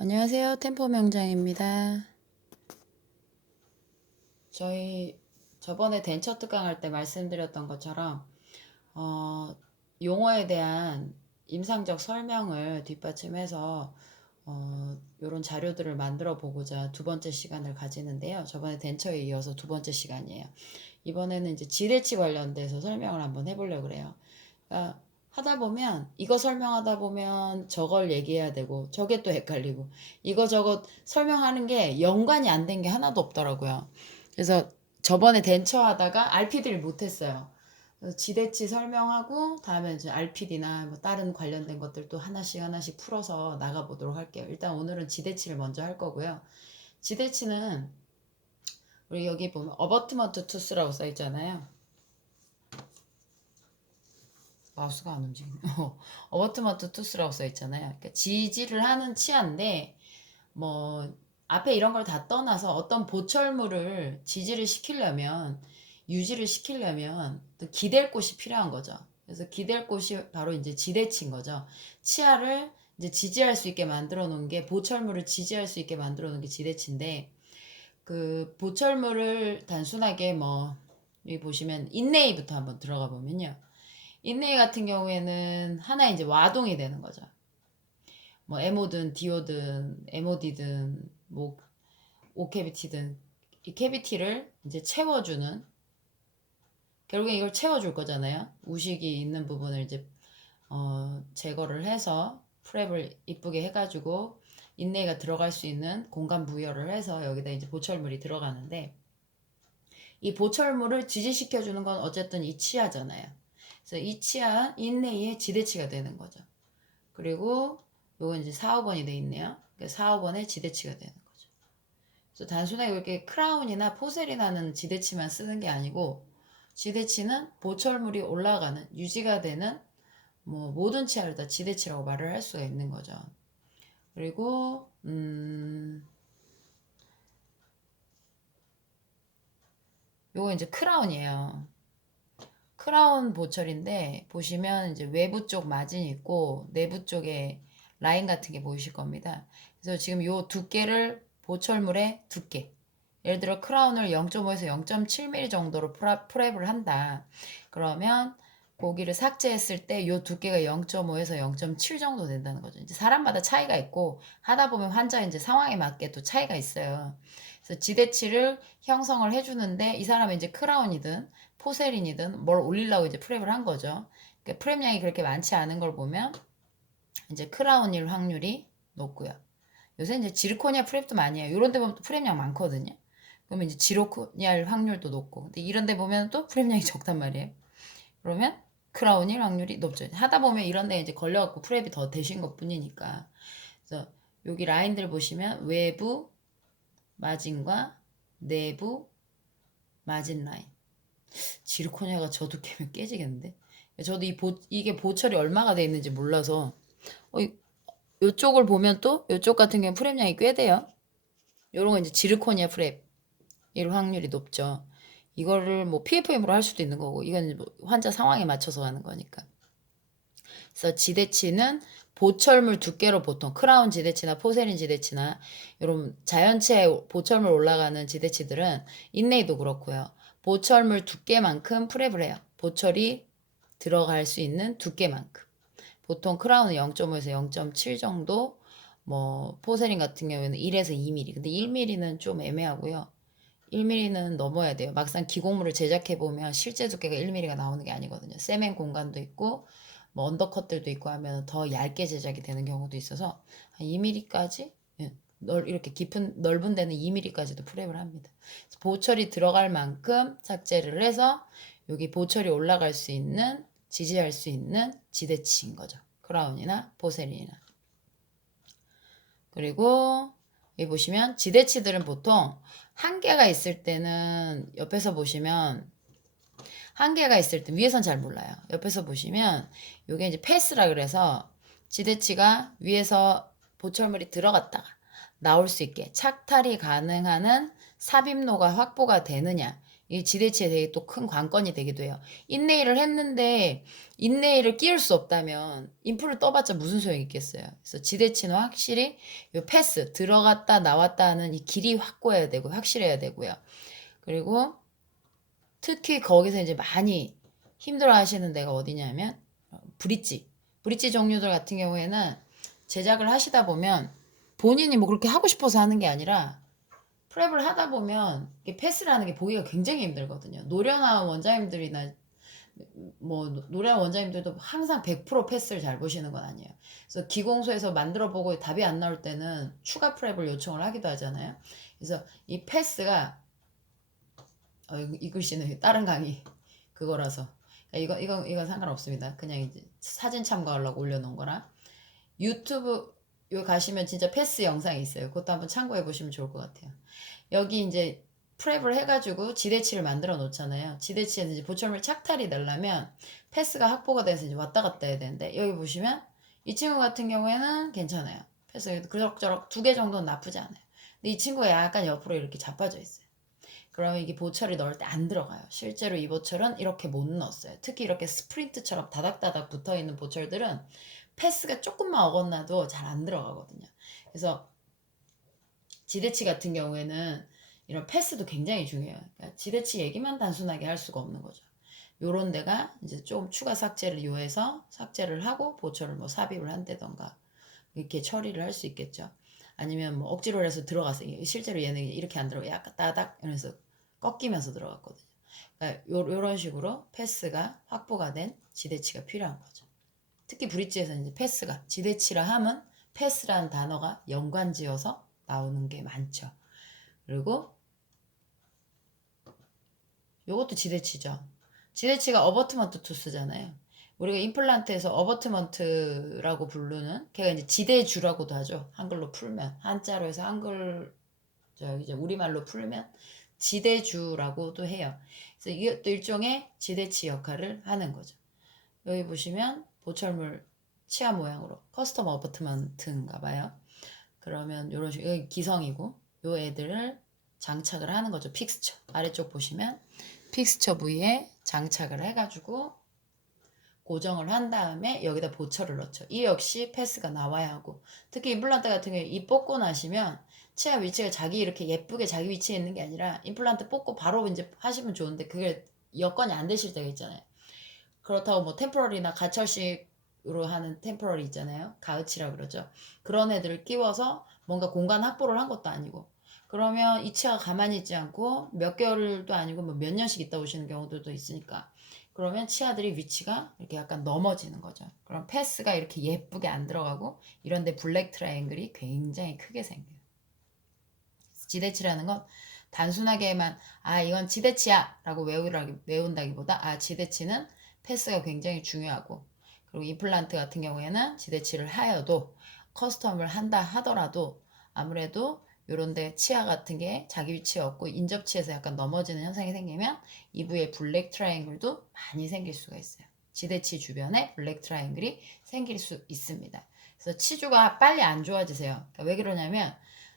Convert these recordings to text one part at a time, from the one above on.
안녕하세요. 템포 명장입니다. 저희 저번에 덴처 특강 할 때 말씀드렸던 것처럼 어, 용어에 대한 임상적 설명을 뒷받침해서 이런 자료들을 만들어 보고자 두 번째 시간을 가지는데요. 저번에 덴처에 이어서 두 번째 시간이에요. 이번에는 이제 지대치 관련돼서 설명을 한번 해보려고 그래요. 그러니까 하다 보면 이거 설명하다 보면 저걸 얘기해야 되고 저게 또 헷갈리고 이거 저거 설명하는 게 연관이 안 된 게 하나도 없더라고요. 그래서 저번에 덴처 하다가 RPD를 못했어요. 그래서 지대치 설명하고 다음에 이제 RPD나 뭐 다른 관련된 것들도 하나씩 하나씩 풀어서 나가보도록 할게요. 일단 오늘은 지대치를 먼저 할 거고요. 지대치는 우리 여기 보면 어버트먼트 투스라고 써 있잖아요. 마우스가 안 움직이네. 어버트먼트 투스라고 써 있잖아요. 그러니까 지지를 하는 치아인데 뭐 앞에 이런 걸 다 떠나서 어떤 보철물을 지지를 시키려면 유지를 시키려면 또 기댈 곳이 필요한 거죠. 그래서 기댈 곳이 바로 이제 지대치인 거죠. 치아를 이제 지지할 수 있게 만들어 놓은 게 보철물을 지지할 수 있게 만들어 놓은 게 지대치인데 그 보철물을 단순하게 뭐 여기 보시면 인내이부터 한번 들어가 보면요. 인내이 같은 경우에는 하나 이제 와동이 되는 거죠. 뭐 에모든 디오든 MOD든 뭐 오캐비티든 이 캐비티를 이제 채워주는 결국에 이걸 채워줄 거잖아요. 우식이 있는 부분을 이제 제거를 해서 프랩을 이쁘게 해가지고 인내가 들어갈 수 있는 공간 부여를 해서 여기다 이제 보철물이 들어가는데 이 보철물을 지지시켜주는 건 어쨌든 이 치아잖아요. 그래서 이 치아 인내의 지대치가 되는 거죠. 그리고 요건 이제 4, 5번이 돼 있네요. 4, 5번의 지대치가 되는 거죠. 그래서 단순하게 이렇게 크라운이나 포세린하는 지대치만 쓰는 게 아니고 지대치는 보철물이 올라가는 유지가 되는 뭐 모든 치아를 다 지대치라고 말을 할 수가 있는 거죠. 그리고 요거 이제 크라운이에요. 크라운 보철인데 보시면 이제 외부 쪽 마진이 있고 내부 쪽에 라인 같은 게 보이실 겁니다. 그래서 지금 요 두께를 보철물의 두께 예를 들어 크라운을 0.5에서 0.7mm 정도로 프랩을 한다. 그러면 고기를 삭제했을 때 요 두께가 0.5에서 0.7 정도 된다는 거죠. 이제 사람마다 차이가 있고 하다 보면 환자 이제 상황에 맞게 또 차이가 있어요. 그래서 지대치를 형성을 해주는데 이 사람은 이제 크라운이든 포세린이든 뭘 올리려고 이제 프랩을 한 거죠. 그러니까 프랩량이 그렇게 많지 않은 걸 보면 이제 크라운일 확률이 높고요. 요새 이제 지르코니아 프랩도 많이 해요. 이런 데 보면 또 프랩량 많거든요. 그러면 이제 지르코니아일 확률도 높고. 근데 이런 데 보면 또 프랩량이 적단 말이에요. 그러면 크라운일 확률이 높죠. 하다 보면 이런 데 이제 걸려갖고 프랩이 더 되신 것 뿐이니까. 그래서 여기 라인들 보시면 외부 마진과 내부 마진 라인. 지르코니아가 저도 깨면 깨지겠는데? 저도 이게 보철이 얼마가 돼 있는지 몰라서 요쪽을 보면 또 요쪽 같은 경우는 프랩량이 꽤 돼요. 요런 건 이제 지르코니아 프랩 일 확률이 높죠. 이거를 뭐 PFM으로 할 수도 있는 거고 이건 뭐 환자 상황에 맞춰서 하는 거니까. 그래서 지대치는 보철물 두께로 보통 크라운 지대치나 포세린 지대치나 이런 자연체 보철물 올라가는 지대치들은 인레이도 그렇고요. 보철물 두께만큼 프랩을 해요. 보철이 들어갈 수 있는 두께만큼. 보통 크라운은 0.5에서 0.7 정도, 뭐 포세린 같은 경우에는 1에서 2mm. 근데 1mm는 좀 애매하고요. 1mm는 넘어야 돼요. 막상 기공물을 제작해 보면 실제 두께가 1mm가 나오는 게 아니거든요. 세멘 공간도 있고 뭐 언더컷들도 있고 하면 더 얇게 제작이 되는 경우도 있어서 한 2mm까지 이렇게 깊은 넓은 데는 2mm까지도 프랩을 합니다. 보철이 들어갈 만큼 삭제를 해서 여기 보철이 올라갈 수 있는 지지할 수 있는 지대치인 거죠. 크라운이나 포세린이나. 그리고 여기 보시면 지대치들은 보통 한 개가 있을 때는 옆에서 보시면 한 개가 있을 때 위에선 잘 몰라요. 옆에서 보시면 이게 이제 패스라 그래서 지대치가 위에서 보철물이 들어갔다가 나올 수 있게 착탈이 가능한 삽입로가 확보가 되느냐 이 지대치에 되게 또 큰 관건이 되기도 해요. 인네일을 했는데 인네일을 끼울 수 없다면 인프를 떠봤자 무슨 소용이 있겠어요. 그래서 지대치는 확실히 요 패스 들어갔다 나왔다 하는 이 길이 확고해야 되고 확실해야 되고요. 그리고 특히 거기서 이제 많이 힘들어 하시는 데가 어디냐면 브릿지 종류들 같은 경우에는 제작을 하시다 보면 본인이 뭐 그렇게 하고 싶어서 하는 게 아니라 프랩을 하다 보면 이게 패스라는 게 보기가 굉장히 힘들거든요. 노련한 원장님들이나 뭐 노련한 원장님들도 항상 100% 패스를 잘 보시는 건 아니에요. 그래서 기공소에서 만들어 보고 답이 안 나올 때는 추가 프랩을 요청을 하기도 하잖아요. 그래서 이 패스가 이 글씨는 다른 강의 그거라서 이건 상관없습니다. 그냥 이제 사진 참고하려고 올려놓은 거라. 유튜브 요 가시면 진짜 패스 영상이 있어요. 그것도 한번 참고해 보시면 좋을 것 같아요. 여기 이제 프랩을 해가지고 지대치를 만들어 놓잖아요. 지대치에서 이제 보철물 착탈이 되려면 패스가 확보가 돼서 이제 왔다 갔다 해야 되는데 여기 보시면 이 친구 같은 경우에는 괜찮아요. 패스 그럭저럭 2개 정도는 나쁘지 않아요. 근데 이 친구가 약간 옆으로 이렇게 자빠져 있어요. 그러면 이게 보철이 넣을 때 안 들어가요. 실제로 이 보철은 이렇게 못 넣었어요. 특히 이렇게 스프린트처럼 다닥다닥 붙어 있는 보철들은 패스가 조금만 어긋나도 잘 안 들어가거든요. 그래서 지대치 같은 경우에는 이런 패스도 굉장히 중요해요. 그러니까 지대치 얘기만 단순하게 할 수가 없는 거죠. 요런 데가 이제 좀 추가 삭제를 요해서 삭제를 하고 보철을 뭐 삽입을 한다던가 이렇게 처리를 할 수 있겠죠. 아니면 뭐 억지로 해서 들어가서 실제로 얘는 이렇게 안 들어가 약간 따닥 이러면서 꺾이면서 들어갔거든요. 그러니까 요런 식으로 패스가 확보가 된 지대치가 필요한 거죠. 특히 브릿지에서는 이제 패스가 지대치라 함은 패스라는 단어가 연관지어서 나오는 게 많죠. 그리고 요것도 지대치죠. 지대치가 어버트먼트 투스잖아요. 우리가 임플란트에서 어버트먼트라고 부르는 걔가 이제 지대주라고도 하죠. 한글로 풀면 한자로 해서 한글 이제 우리말로 풀면 지대주라고도 해요. 그래서 이것도 일종의 지대치 역할을 하는 거죠. 여기 보시면 보철물 치아 모양으로 커스텀 어버트먼트인가 봐요. 그러면 요런 식으로 여기 기성이고 요 애들을 장착을 하는 거죠. 픽스처 아래쪽 보시면 픽스처 부위에 장착을 해가지고 고정을 한 다음에 여기다 보철을 넣죠. 이 역시 패스가 나와야 하고 특히 임플란트 같은 경우에 이 뽑고 나시면 치아 위치가 자기 이렇게 예쁘게 자기 위치에 있는 게 아니라 임플란트 뽑고 바로 이제 하시면 좋은데 그게 여건이 안 되실 때가 있잖아요. 그렇다고 뭐 템포러리나 가철식으로 하는 템포러리 있잖아요. 가으치라 그러죠. 그런 애들을 끼워서 뭔가 공간 확보를 한 것도 아니고 그러면 이 치아가 가만히 있지 않고 몇 개월도 아니고 뭐 몇 년씩 있다 오시는 경우들도 있으니까 그러면 치아들이 위치가 이렇게 약간 넘어지는 거죠. 그럼 패스가 이렇게 예쁘게 안 들어가고 이런데 블랙 트라이앵글이 굉장히 크게 생겨요. 지대치라는 건 단순하게만 이건 지대치야 라고 외운다기보다 지대치는 패스가 굉장히 중요하고 그리고 임플란트 같은 경우에는 지대치를 하여도 커스텀을 한다 하더라도 아무래도 요런데 치아 같은 게 자기 위치에 없고 인접치에서 약간 넘어지는 현상이 생기면 이부에 블랙 트라이앵글도 많이 생길 수가 있어요. 지대치 주변에 블랙 트라이앵글이 생길 수 있습니다. 그래서 치주가 빨리 안 좋아지세요. 그러니까 왜 그러냐면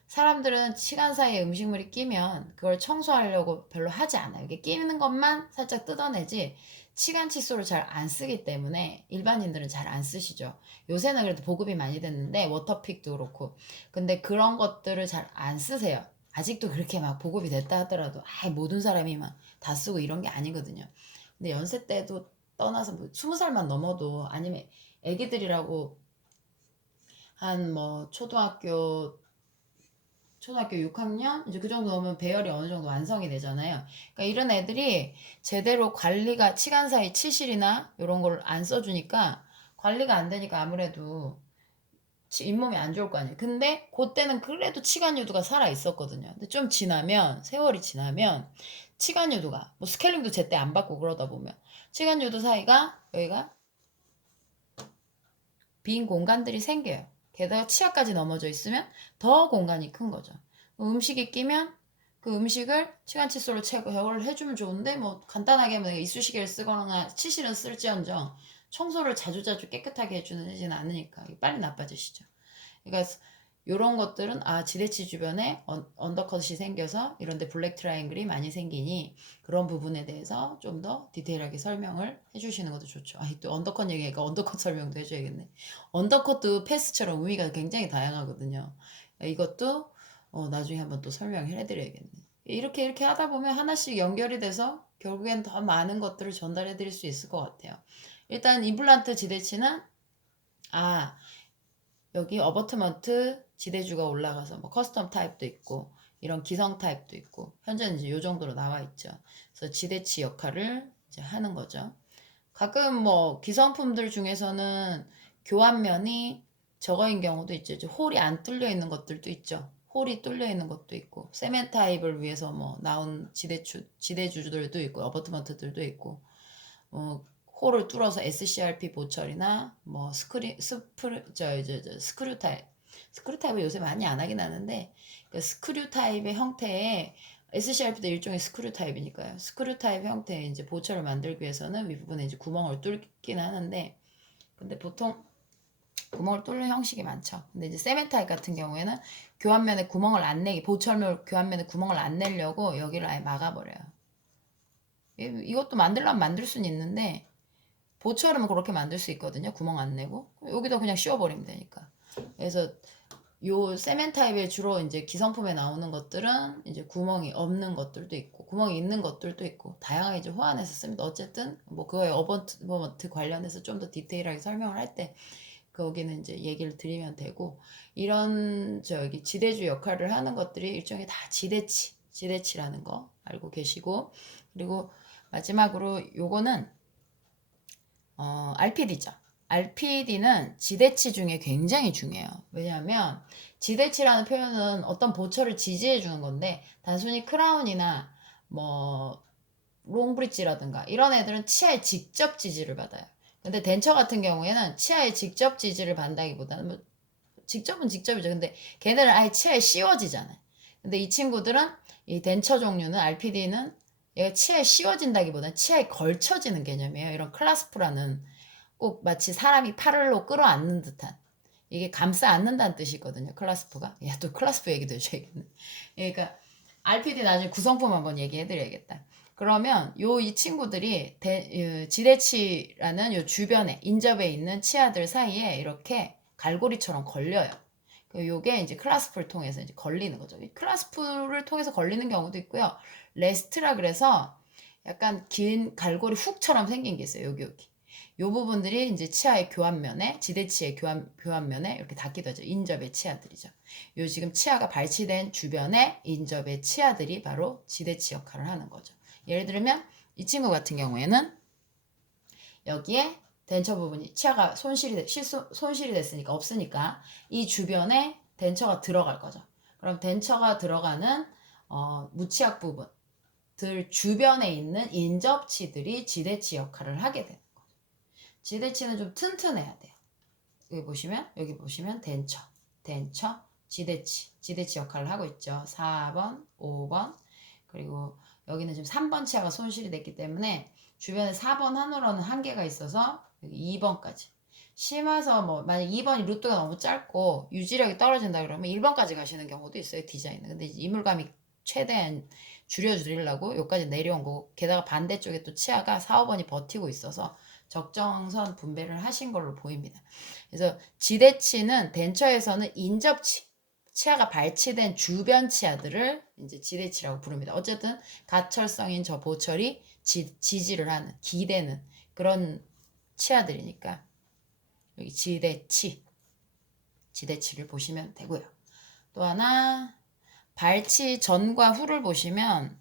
사람들은 시간 사이에 음식물이 끼면 그걸 청소하려고 별로 하지 않아요. 이게 끼는 것만 살짝 뜯어내지 치간 칫솔을 잘 안 쓰기 때문에 일반인들은 잘 안 쓰시죠. 요새는 그래도 보급이 많이 됐는데 워터픽도 그렇고 근데 그런 것들을 잘 안 쓰세요. 아직도 그렇게 막 보급이 됐다 하더라도 모든 사람이 막 다 쓰고 이런 게 아니거든요. 근데 연세 때도 떠나서 뭐 20살만 넘어도 아니면 애기들이라고 한 뭐 초등학교 6학년 이제 그 정도 넘으면 배열이 어느 정도 완성이 되잖아요. 그러니까 이런 애들이 제대로 관리가 치간 사이 치실이나 이런 걸 안 써주니까 관리가 안 되니까 아무래도 잇몸이 안 좋을 거 아니에요. 근데 그때는 그래도 치간 유두가 살아 있었거든요. 근데 좀 지나면 세월이 지나면 치간 유두가 뭐 스케일링도 제때 안 받고 그러다 보면 치간 유두 사이가 여기가 빈 공간들이 생겨요. 게다가 치아까지 넘어져 있으면 더 공간이 큰 거죠. 음식이 끼면 그 음식을 치간 칫솔로 제거를 해주면 좋은데 뭐 간단하게 뭐 이쑤시개를 쓰거나 치실은 쓸지언정 청소를 자주자주 깨끗하게 해주지는 않으니까 빨리 나빠지시죠. 그러니까 요런 것들은 지대치 주변에 언더컷이 생겨서 이런데 블랙 트라이앵글이 많이 생기니 그런 부분에 대해서 좀 더 디테일하게 설명을 해주시는 것도 좋죠. 또 언더컷 얘기하니까 언더컷 설명도 해줘야겠네. 언더컷도 패스처럼 의미가 굉장히 다양하거든요. 이것도 나중에 한번 또 설명을 해드려야겠네. 이렇게 하다 보면 하나씩 연결이 돼서 결국엔 더 많은 것들을 전달해 드릴 수 있을 것 같아요. 일단 임플란트 지대치는 여기 어버트먼트 지대주가 올라가서 뭐 커스텀 타입도 있고 이런 기성 타입도 있고 현재는 이제 요 정도로 나와 있죠. 그래서 지대치 역할을 이제 하는 거죠. 가끔 뭐 기성품들 중에서는 교환면이 저거인 경우도 있죠. 이제 홀이 안 뚫려 있는 것들도 있죠. 홀이 뚫려 있는 것도 있고 세멘 타입을 위해서 뭐 나온 지대주들도 있고 어버트먼트들도 있고 홀을 뚫어서 SCRP 보철이나 뭐 스크류 타입. 스크류 타입은 요새 많이 안 하긴 하는데 그 스크류 타입의 형태의 SCRP도 일종의 스크류 타입이니까요. 스크류 타입 형태의 이제 보철을 만들기 위해서는 윗부분에 이제 구멍을 뚫긴 하는데 근데 보통 구멍을 뚫는 형식이 많죠. 근데 이제 세멘 타입 같은 경우에는 교환면에 구멍을 안 내기, 보철물 교환면에 구멍을 안 내려고 여기를 아예 막아버려요. 이것도 만들려면 만들 수는 있는데 보철은 그렇게 만들 수 있거든요. 구멍 안 내고 여기다 그냥 씌워버리면 되니까. 그래서 요 세멘 타입의 주로 이제 기성품에 나오는 것들은 이제 구멍이 없는 것들도 있고 구멍이 있는 것들도 있고 다양하게 이제 호환해서 씁니다. 어쨌든 뭐 그거에 어버트먼트 관련해서 좀 더 디테일하게 설명을 할 때 거기는 이제 얘기를 드리면 되고 이런 저기 지대주 역할을 하는 것들이 일종의 다 지대치라는 거 알고 계시고 그리고 마지막으로 요거는 RPD죠. RPD는 지대치 중에 굉장히 중요해요. 왜냐하면 지대치라는 표현은 어떤 보철을 지지해 주는 건데 단순히 크라운이나 뭐 롱브릿지라든가 이런 애들은 치아에 직접 지지를 받아요. 근데 덴처 같은 경우에는 치아에 직접 지지를 받다기보다는 뭐 직접은 직접이죠. 근데 걔네는 아예 치아에 씌워지잖아요. 근데 이 친구들은 이 덴처 종류는 RPD는 얘가 치아에 씌워진다기보다는 치아에 걸쳐지는 개념이에요. 이런 클라스프라는 꼭 마치 사람이 팔을로 끌어안는 듯한 이게 감싸 안는다는 뜻이거든요. 클라스프가. 야, 또 클라스프 얘기도 해줘야겠네. 그러니까 RPD 나중에 구성품 한번 얘기해드려야겠다. 그러면 이 친구들이 지대치라는 요 주변에 인접해 있는 치아들 사이에 이렇게 갈고리처럼 걸려요. 요게 이제 클라스프를 통해서 이제 걸리는 거죠. 클라스프를 통해서 걸리는 경우도 있고요. 레스트라 그래서 약간 긴 갈고리 훅처럼 생긴 게 있어요. 여기. 요 부분들이 이제 치아의 교환면에 지대치의 교환면에 이렇게 닿기도 하죠. 인접의 치아들이죠. 요 지금 치아가 발치된 주변에 인접의 치아들이 바로 지대치 역할을 하는 거죠. 예를 들면 이 친구 같은 경우에는 여기에 덴처 부분이 치아가 손실이 됐으니까 없으니까 이 주변에 덴처가 들어갈 거죠. 그럼 덴처가 들어가는 무치약 부분들 주변에 있는 인접치들이 지대치 역할을 하게 되는 거죠. 지대치는 좀 튼튼해야 돼요. 여기 보시면 덴처, 지대치 역할을 하고 있죠. 4번, 5번, 그리고 여기는 지금 3번 치아가 손실이 됐기 때문에 주변에 4번 한으로는 한계가 있어서 여기 2번까지. 심해서 뭐 만약 2번이 루트가 너무 짧고 유지력이 떨어진다 그러면 1번까지 가시는 경우도 있어요. 디자인은. 근데 이물감이 최대한 줄여주려고 여기까지 내려온 거고 게다가 반대쪽에 또 치아가 4, 5번이 버티고 있어서 적정선 분배를 하신 걸로 보입니다. 그래서 지대치는 덴처에서는 인접치, 치아가 발치된 주변 치아들을 이제 지대치라고 부릅니다. 어쨌든 가철성인 저 보철이 지지를 하는, 기대는 그런 치아들이니까 여기 지대치를 보시면 되고요. 또 하나 발치 전과 후를 보시면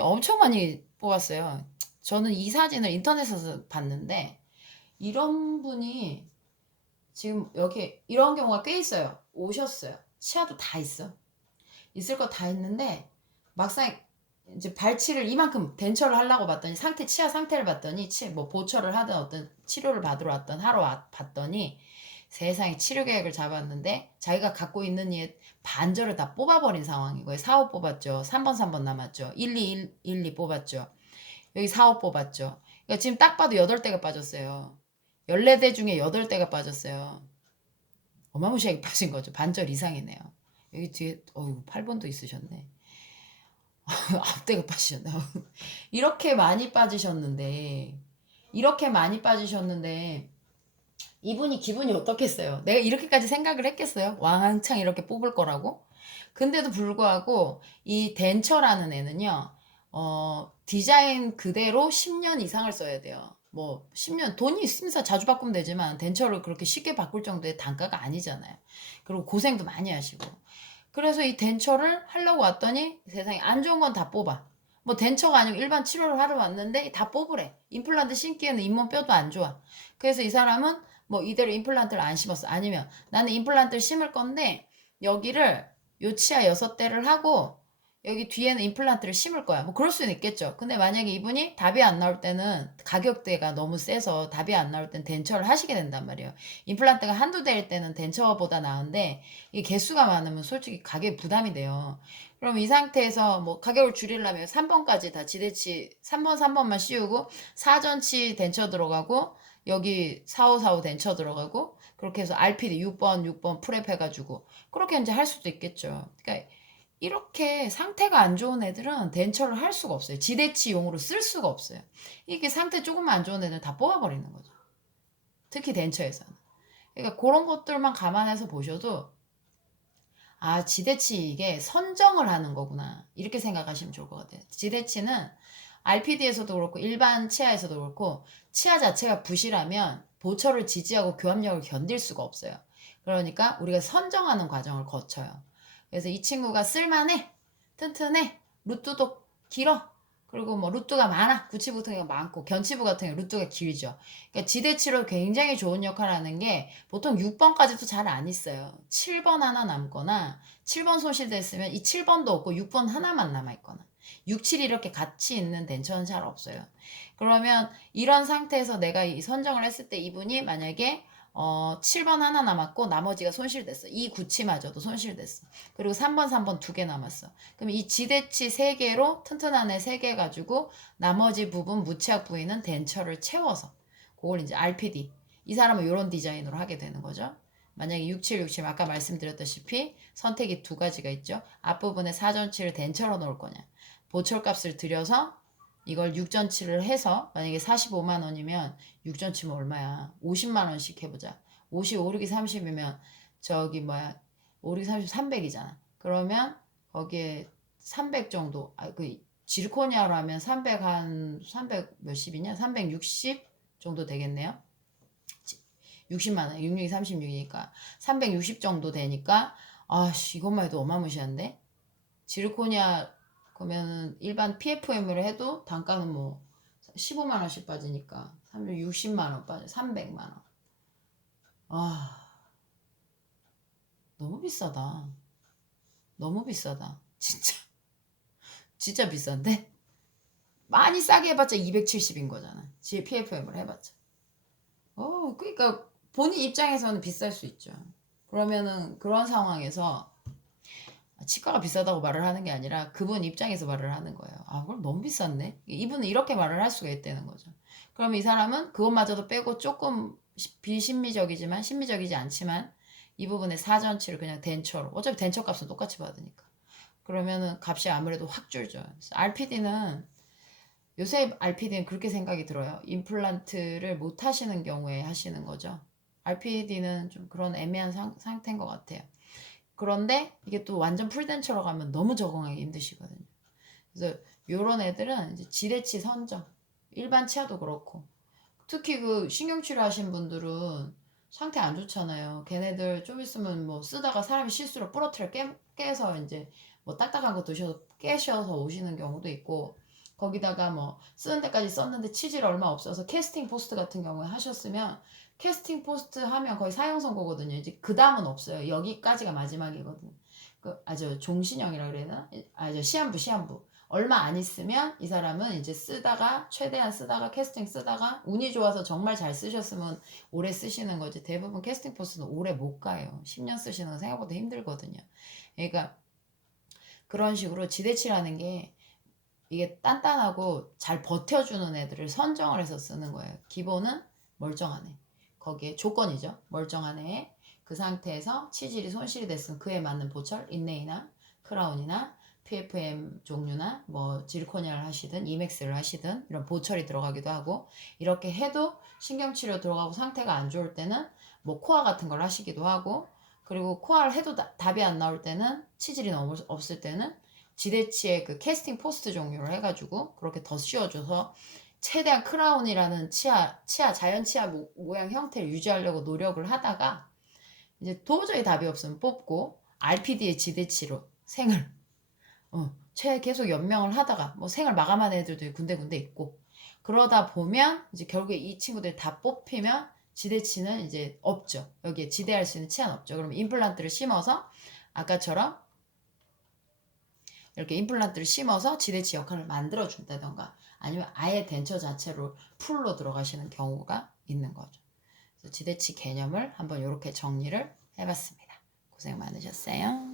엄청 많이 뽑았어요. 저는 이 사진을 인터넷에서 봤는데 이런 분이 지금 여기 이런 경우가 꽤 있어요. 오셨어요. 치아도 다 있어. 있을 거 다 있는데 막상 이제 발치를 이만큼 덴처를 하려고 봤더니 치아 상태를 봤더니 뭐 보철을 하든 어떤 치료를 받으러 왔던 하러 봤더니 세상에 치료 계획을 잡았는데 자기가 갖고 있는 이 반절을 다 뽑아버린 상황인 거예요. 4호 뽑았죠. 3번 남았죠. 1, 2 뽑았죠. 여기 4호 뽑았죠. 그러니까 지금 딱 봐도 8대가 빠졌어요. 14대 중에 8대가 빠졌어요. 어마무시하게 빠진 거죠. 반절 이상이네요. 여기 뒤에 8번도 있으셨네. 앞대가 빠지셨네. 이렇게 많이 빠지셨는데 이렇게 많이 빠지셨는데 이분이 기분이 어떻겠어요? 내가 이렇게까지 생각을 했겠어요? 왕창 이렇게 뽑을 거라고? 근데도 불구하고 이 덴처라는 애는요, 디자인 그대로 10년 이상을 써야 돼요. 뭐 10년 돈이 있으면서 자주 바꾸면 되지만 덴처를 그렇게 쉽게 바꿀 정도의 단가가 아니잖아요. 그리고 고생도 많이 하시고. 그래서 이 덴처를 하려고 왔더니 세상에 안 좋은 건 다 뽑아. 뭐 덴처가 아니고 일반 치료를 하러 왔는데 다 뽑으래. 임플란트 심기에는 잇몸 뼈도 안 좋아. 그래서 이 사람은 뭐 이대로 임플란트를 안 심었어. 아니면 나는 임플란트를 심을 건데 여기를 요 치아 6대를 하고 여기 뒤에는 임플란트를 심을 거야. 뭐 그럴 수는 있겠죠. 근데 만약에 이분이 답이 안 나올 때는 가격대가 너무 세서 답이 안 나올 땐 덴처를 하시게 된단 말이에요. 임플란트가 한두 대일 때는 덴처보다 나은데 이 개수가 많으면 솔직히 가격이 부담이 돼요. 그럼 이 상태에서 뭐 가격을 줄이려면 3번까지 다 지대치 3번만 씌우고 사전치 덴처 들어가고 여기 4545 덴처 들어가고 그렇게 해서 RPD 6번 프랩 해가지고 그렇게 이제 할 수도 있겠죠. 그러니까 이렇게 상태가 안 좋은 애들은 덴처를 할 수가 없어요. 지대치용으로 쓸 수가 없어요. 이게 상태 조금만 안 좋은 애들 다 뽑아버리는 거죠. 특히 덴처에서는. 그러니까 그런 것들만 감안해서 보셔도 아, 지대치 이게 선정을 하는 거구나. 이렇게 생각하시면 좋을 것 같아요. 지대치는 RPD에서도 그렇고 일반 치아에서도 그렇고 치아 자체가 부실하면 보철을 지지하고 교합력을 견딜 수가 없어요. 그러니까 우리가 선정하는 과정을 거쳐요. 그래서 이 친구가 쓸만해, 튼튼해, 루트도 길어, 그리고 뭐 루트가 많아, 구치부 같은 경우가 많고 견치부 같은 경우 루트가 길죠. 그러니까 지대치로 굉장히 좋은 역할을 하는 게 보통 6번까지도 잘 안 있어요. 7번 하나 남거나 7번 소실됐으면 이 7번도 없고 6번 하나만 남아있거나 6, 7이 이렇게 같이 있는 덴처는 잘 없어요. 그러면 이런 상태에서 내가 이 선정을 했을 때 이분이 만약에 7번 하나 남았고 나머지가 손실됐어. 이 구치마저도 손실됐어. 그리고 3번 2개 남았어. 그럼 이 지대치 3개로 튼튼한 애 3개 가지고 나머지 부분 무치약 부위는 덴처를 채워서 그걸 이제 RPD. 이 사람은 이런 디자인으로 하게 되는 거죠. 만약에 6767 아까 말씀드렸다시피 선택이 두 가지가 있죠. 앞부분에 사전치를 덴처로 넣을 거냐. 보철값을 들여서 이걸 6전치를 해서 만약에 45만 원이면 6전치면 얼마야? 50만 원씩 해보자. 50, 5, 6이 30이면 저기 뭐야 5, 6, 30, 300이잖아. 그러면 거기에 300 정도 그 지르코니아로 하면 300 한 300 몇십이냐? 360 정도 되겠네요. 60만 원, 66이 36이니까 360 정도 되니까 아씨 이것만 해도 어마무시한데 지르코니아 그러면 일반 PFM을 해도 단가는 뭐 15만 원씩 빠지니까 360만 원 빠져 300만 원. 아 너무 비싸다. 너무 비싸다. 진짜 진짜 비싼데 많이 싸게 해봤자 270인 거잖아. PFM을 해봤자. 그러니까 본인 입장에서는 비쌀 수 있죠. 그러면은 그런 상황에서 치과가 비싸다고 말을 하는 게 아니라 그분 입장에서 말을 하는 거예요. 아, 그럼 너무 비쌌네? 이분은 이렇게 말을 할 수가 있다는 거죠. 그럼 이 사람은 그것마저도 빼고 조금 비신미적이지만, 신미적이지 않지만, 이 부분에 사전치를 그냥 덴처로. 어차피 덴처 값은 똑같이 받으니까. 그러면은 값이 아무래도 확 줄죠. RPD는, 요새 RPD는 그렇게 생각이 들어요. 임플란트를 못 하시는 경우에 하시는 거죠. RPD는 좀 그런 애매한 상태인 것 같아요. 그런데 이게 또 완전 풀덴처로 가면 너무 적응하기 힘드시거든요. 그래서 요런 애들은 이제 지대치 선정, 일반 치아도 그렇고, 특히 그 신경치료 하신 분들은 상태 안 좋잖아요. 걔네들 좀 있으면 뭐 쓰다가 사람이 실수로 부러뜨려 깨서 이제 뭐 딱딱한 거 드셔서 깨셔서 오시는 경우도 있고, 거기다가 뭐 쓰는 데까지 썼는데 치질 얼마 없어서 캐스팅 포스트 같은 경우에 하셨으면 캐스팅 포스트 하면 거의 사형 선고거든요. 이제 그 다음은 없어요. 여기까지가 마지막이거든요. 저 종신형이라 그래야 되나? 저 시한부. 얼마 안 있으면 이 사람은 이제 쓰다가 최대한 쓰다가 캐스팅 쓰다가 운이 좋아서 정말 잘 쓰셨으면 오래 쓰시는 거지. 대부분 캐스팅 포스는 오래 못 가요. 10년 쓰시는 건 생각보다 힘들거든요. 그러니까 그런 식으로 지대치라는 게 이게 단단하고 잘 버텨주는 애들을 선정을 해서 쓰는 거예요. 기본은 멀쩡한 애. 거기에 조건이죠. 멀쩡한 애. 그 상태에서 치질이 손실이 됐으면 그에 맞는 보철, 인네이나 크라운이나 PFM 종류나 뭐 지르코니아를 하시든 이맥스를 하시든 이런 보철이 들어가기도 하고, 이렇게 해도 신경치료 들어가고 상태가 안 좋을 때는 뭐 코아 같은 걸 하시기도 하고, 그리고 코아를 해도 답이 안 나올 때는, 치질이 너무 없을 때는 지대치의 그 캐스팅 포스트 종류를 해가지고 그렇게 더 씌워줘서 최대한 크라운이라는 자연 치아 모양 형태를 유지하려고 노력을 하다가 이제 도저히 답이 없으면 뽑고 RPD의 지대치로 생을 계속 연명을 하다가 뭐 생을 마감한 애들도 군데군데 있고, 그러다 보면 이제 결국에 이 친구들이 다 뽑히면 지대치는 이제 없죠. 여기에 지대할 수 있는 치아는 없죠. 그러면 임플란트를 심어서 아까처럼 이렇게 임플란트를 심어서 지대치 역할을 만들어 준다던가, 아니면 아예 덴처 자체로 풀로 들어가시는 경우가 있는 거죠. 그래서 지대치 개념을 한번 이렇게 정리를 해봤습니다. 고생 많으셨어요.